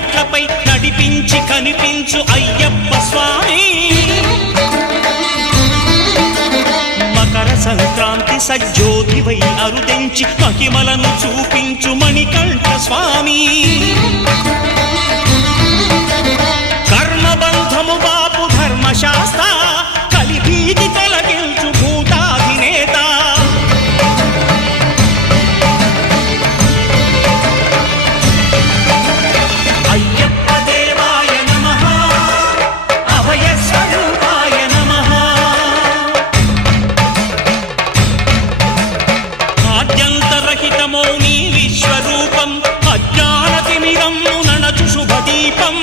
మెట్లపై నడిపించి కనిపించు అయ్యప్ప స్వామి మకర సంక్రాంతి సజ్జోతివై అరుదెంచి మహిమలను చూపించు మణికంఠ స్వామి కర్మబంధము బాపు ధర్మశాస్త్ర కలిభీతి తొలగించు భూతాధినేత అయ్యప్ప దేవాయ నమః అభయ స్వరూపాయ నమః ఆద్యంతరహితమో నీ విశ్వరూపం అజ్ఞానతిమిరము నణచు శుభదీపం